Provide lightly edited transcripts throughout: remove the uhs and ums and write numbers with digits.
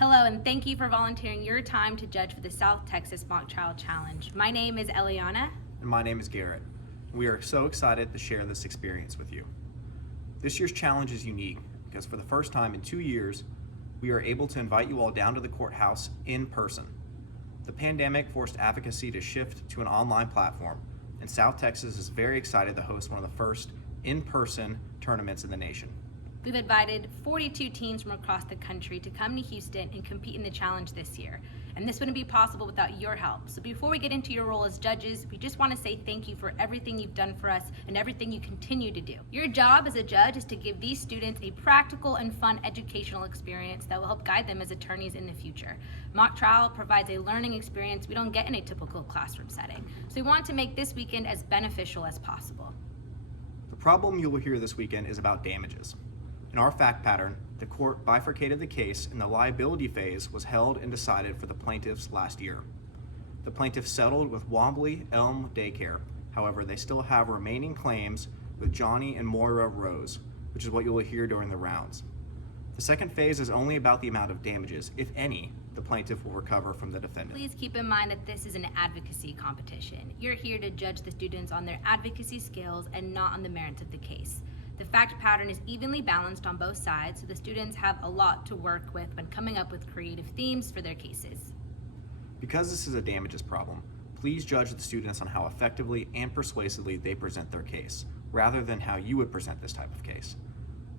Hello, and thank you for volunteering your time to judge for the South Texas Mock Trial Challenge. My name is Eliana. And my name is Garrett. We are so excited to share this experience with you. This year's challenge is unique because for the first time in 2 years, we are able to invite you all down to the courthouse in person. The pandemic forced advocacy to shift to an online platform, and South Texas is very excited to host one of the first in-person tournaments in the nation. We've invited 42 teams from across the country to come to Houston and compete in the challenge this year. And this wouldn't be possible without your help. So before we get into your role as judges, we just want to say thank you for everything you've done for us and everything you continue to do. Your job as a judge is to give these students a practical and fun educational experience that will help guide them as attorneys in the future. Mock trial provides a learning experience we don't get in a typical classroom setting. So we want to make this weekend as beneficial as possible. The problem you will hear this weekend is about damages. In our fact pattern, the court bifurcated the case and the liability phase was held and decided for the plaintiffs last year. The plaintiffs settled with Wombly Elm Daycare. However, they still have remaining claims with Johnny and Moira Rose, which is what you will hear during the rounds. The second phase is only about the amount of damages, if any, the plaintiff will recover from the defendant. Please keep in mind that this is an advocacy competition. You're here to judge the students on their advocacy skills and not on the merits of the case. The fact pattern is evenly balanced on both sides, so the students have a lot to work with when coming up with creative themes for their cases. Because this is a damages problem, please judge the students on how effectively and persuasively they present their case, rather than how you would present this type of case.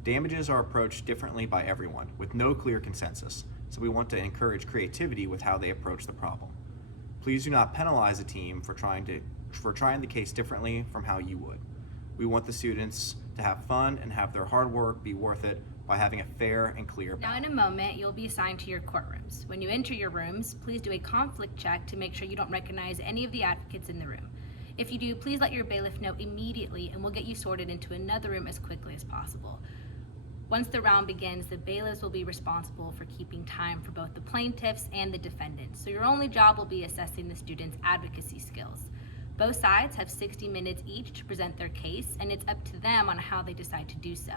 Damages are approached differently by everyone, with no clear consensus, so we want to encourage creativity with how they approach the problem. Please do not penalize a team for trying the case differently from how you would. We want the students to have fun and have their hard work be worth it by having a fair and clear Now ballot. in a moment, you'll be assigned to your courtrooms. When you enter your rooms, please do a conflict check to make sure you don't recognize any of the advocates in the room. If you do, please let your bailiff know immediately and we'll get you sorted into another room as quickly as possible. Once the round begins, the bailiffs will be responsible for keeping time for both the plaintiffs and the defendants. So your only job will be assessing the students' advocacy skills. Both sides have 60 minutes each to present their case, and it's up to them on how they decide to do so.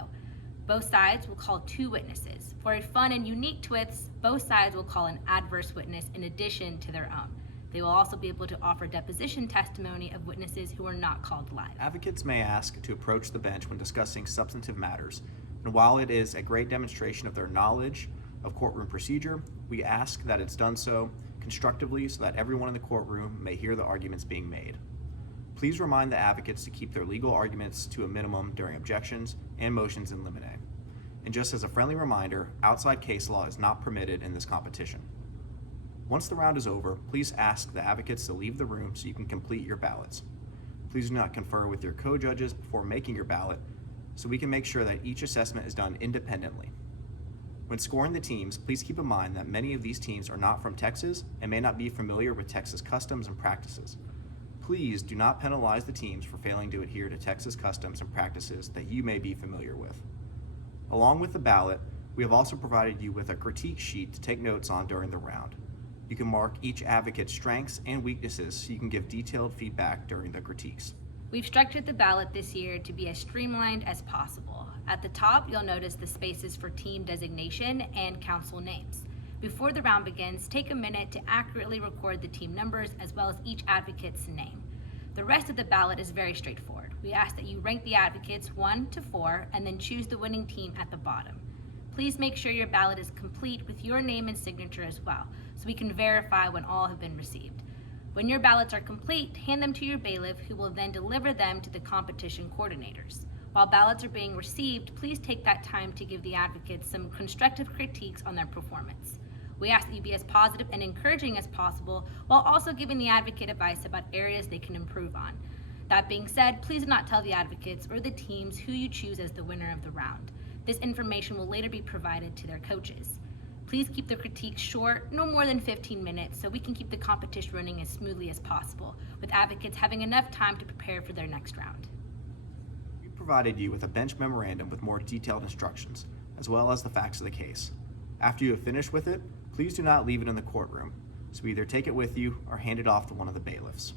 Both sides will call 2 witnesses. For a fun and unique twist, both sides will call an adverse witness in addition to their own. They will also be able to offer deposition testimony of witnesses who are not called live. Advocates may ask to approach the bench when discussing substantive matters, and while it is a great demonstration of their knowledge of courtroom procedure, we ask that it's done so constructively so that everyone in the courtroom may hear the arguments being made. Please remind the advocates to keep their legal arguments to a minimum during objections and motions in limine. And just as a friendly reminder, outside case law is not permitted in this competition. Once the round is over, please ask the advocates to leave the room so you can complete your ballots. Please do not confer with your co-judges before making your ballot so we can make sure that each assessment is done independently. When scoring the teams, please keep in mind that many of these teams are not from Texas and may not be familiar with Texas customs and practices. Please do not penalize the teams for failing to adhere to Texas customs and practices that you may be familiar with. Along with the ballot, we have also provided you with a critique sheet to take notes on during the round. You can mark each advocate's strengths and weaknesses so you can give detailed feedback during the critiques. We've structured the ballot this year to be as streamlined as possible. At the top, you'll notice the spaces for team designation and counsel names. Before the round begins, take a minute to accurately record the team numbers as well as each advocate's name. The rest of the ballot is very straightforward. We ask that you rank the advocates 1 to 4 and then choose the winning team at the bottom. Please make sure your ballot is complete with your name and signature as well, so we can verify when all have been received. When your ballots are complete, hand them to your bailiff, who will then deliver them to the competition coordinators. While ballots are being received, please take that time to give the advocates some constructive critiques on their performance. We ask that you be as positive and encouraging as possible while also giving the advocate advice about areas they can improve on. That being said, please do not tell the advocates or the teams who you choose as the winner of the round. This information will later be provided to their coaches. Please keep the critiques short, no more than 15 minutes, so we can keep the competition running as smoothly as possible, with advocates having enough time to prepare for their next round. We provided you with a bench memorandum with more detailed instructions, as well as the facts of the case. After you have finished with it, please do not leave it in the courtroom, so either take it with you or hand it off to one of the bailiffs.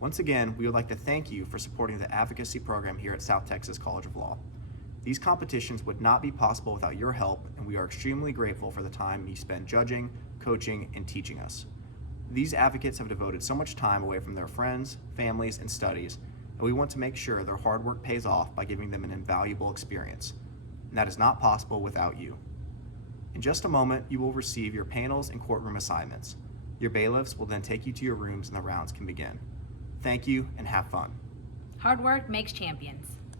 Once again, we would like to thank you for supporting the advocacy program here at South Texas College of Law. These competitions would not be possible without your help, and we are extremely grateful for the time you spend judging, coaching, and teaching us. These advocates have devoted so much time away from their friends, families, and studies, and we want to make sure their hard work pays off by giving them an invaluable experience. And that is not possible without you. In just a moment, you will receive your panels and courtroom assignments. Your bailiffs will then take you to your rooms and the rounds can begin. Thank you and have fun. Hard work makes champions.